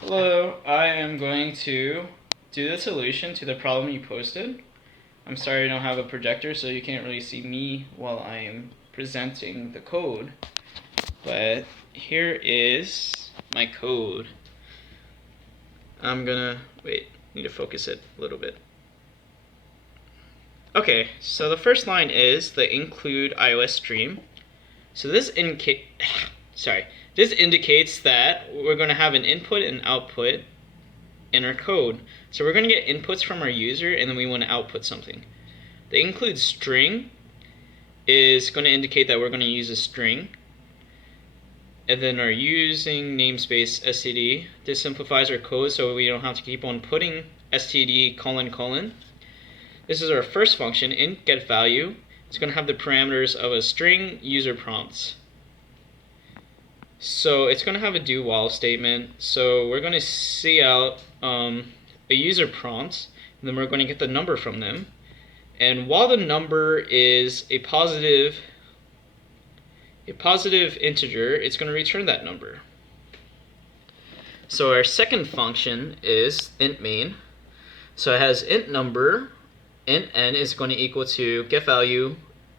Hello, I am going to do the solution to the problem you posted. I'm sorry I don't have a projector, so you can't really see me while I am presenting the code. But here is my code. Need to focus it a little bit. Okay, so the first line is the include iOS stream. So this indicates that we're going to have an input and output in our code. So we're going to get inputs from our user, and then we want to output something. The include string is going to indicate that we're going to use a string. And then our using namespace std. This simplifies our code so we don't have to keep on putting std ::. This is our first function, int get value. It's going to have the parameters of a string user prompts. So it's going to have a do while statement. So we're going to see out a user prompt, and then we're going to get the number from them. And while the number is a positive integer, it's going to return that number. So our second function is int main. So it has int number, int n is going to equal to get value,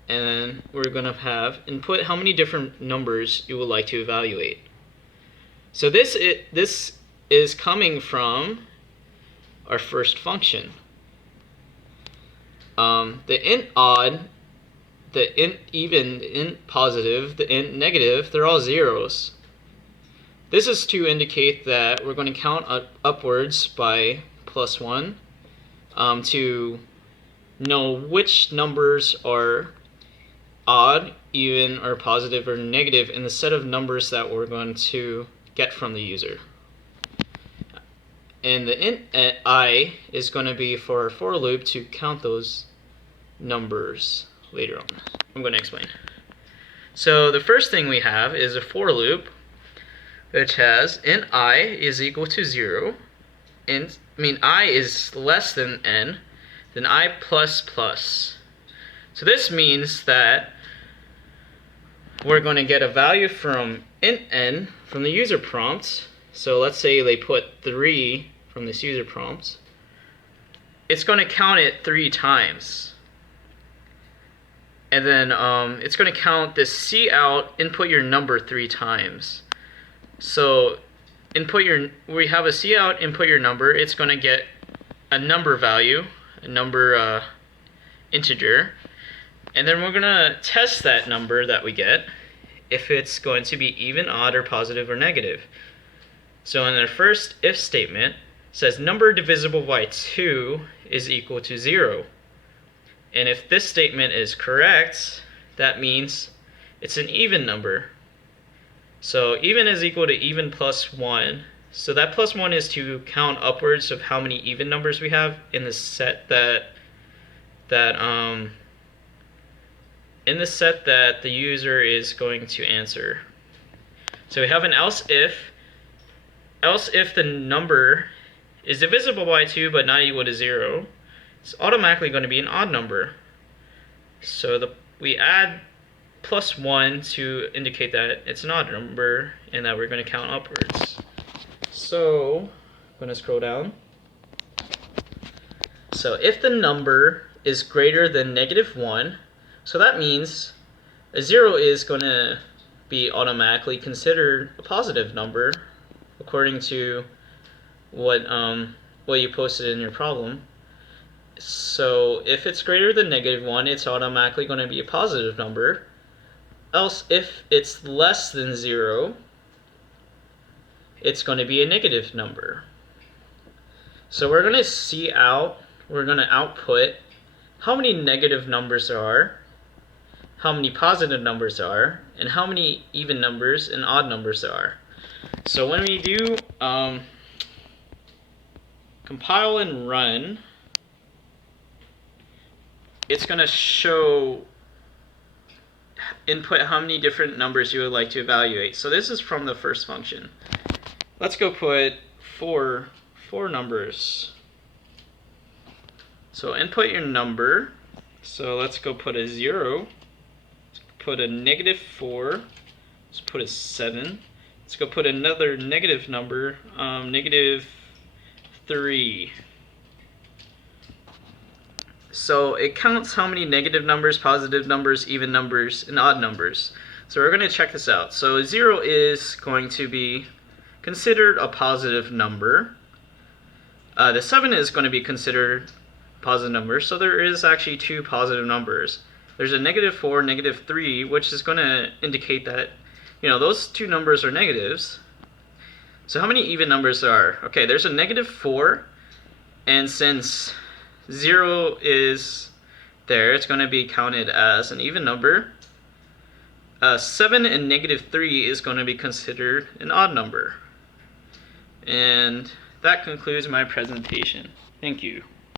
and then we're going to have input how many different numbers you would like to evaluate. So this is coming from our first function. The int odd, the int even, the int positive, the int negative, they're all zeros. This is to indicate that we're going to count upwards by +1 to know which numbers are odd, even, or positive, or negative in the set of numbers that we're going to get from the user. And the int I is going to be for our for loop to count those numbers later on. I'm going to explain. So the first thing we have is a for loop, which has int I is equal to 0, I is less than n, then I plus plus. So this means that we're going to get a value from int n from the user prompt. So let's say they put 3 from this user prompt. It's going to count it 3 times. And then it's going to count this cout, input your number 3 times. So we have a cout, input your number. It's going to get a number value, a number integer. And then we're going to test that number that we get if it's going to be even, odd, or positive, or negative. So in our first if statement, it says number divisible by 2 is equal to 0. And if this statement is correct, that means it's an even number. So even is equal to even plus 1. So that plus 1 is to count upwards of how many even numbers we have in the set that the user is going to answer. So we have an else if the number is divisible by 2 but not equal to 0, it's automatically going to be an odd number. So we add plus 1 to indicate that it's an odd number and that we're going to count upwards. So I'm going to scroll down. So if the number is greater than -1, so that means a 0 is going to be automatically considered a positive number according to what you posted in your problem. So if it's greater than -1, it's automatically going to be a positive number. Else, if it's less than 0, it's going to be a negative number. So we're going to output how many negative numbers there are, how many positive numbers there are, and how many even numbers and odd numbers there are. So when we do compile and run, it's going to show input how many different numbers you would like to evaluate. So this is from the first function. Let's go put four numbers. So input your number. So let's go put a 0. Let's put a -4. Let's put a 7. Let's let's go put another negative number, negative 3. So it counts how many negative numbers, positive numbers, even numbers, and odd numbers. So we're going to check this out. So 0 is going to be considered a positive number. The 7 is going to be considered a positive number. So there is actually 2 positive numbers. There's a negative 4, negative 3, which is going to indicate that, those 2 numbers are negatives. So how many even numbers there are? Okay, there's a negative 4, and since 0 is there, it's going to be counted as an even number. 7 and negative 3 is going to be considered an odd number. And that concludes my presentation. Thank you.